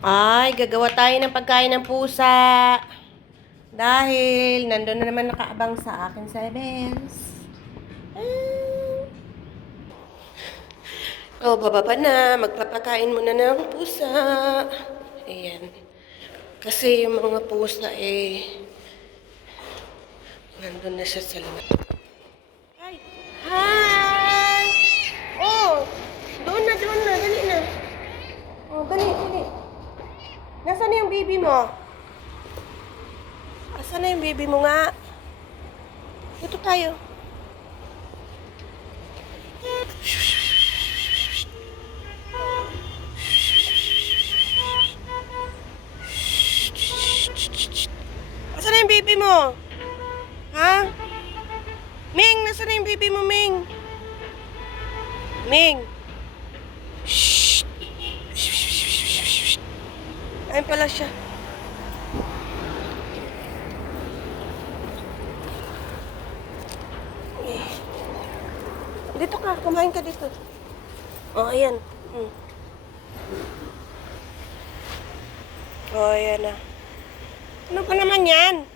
Ay, gagawa tayo ng pagkain ng pusa. Dahil nandun na naman nakaabang sa akin sa events. Oh, bababa na. Magpapakain muna ng pusa. Ayan. Kasi yung mga pusa nandun na siya sa labas. Hi! Hi! Oh! Doon na. Dali na. Oh, dali. Nasaan na yung baby mo? Asan na yung baby mo nga? Dito tayo. Asan na yung baby mo? Ha? Ming, nasaan na yung baby mo, Ming? Ming! Shh! Ayun pala siya. Dito ka, kumain ka dito. Oh, ayan. Oh, ayan na. Ano pa naman yan?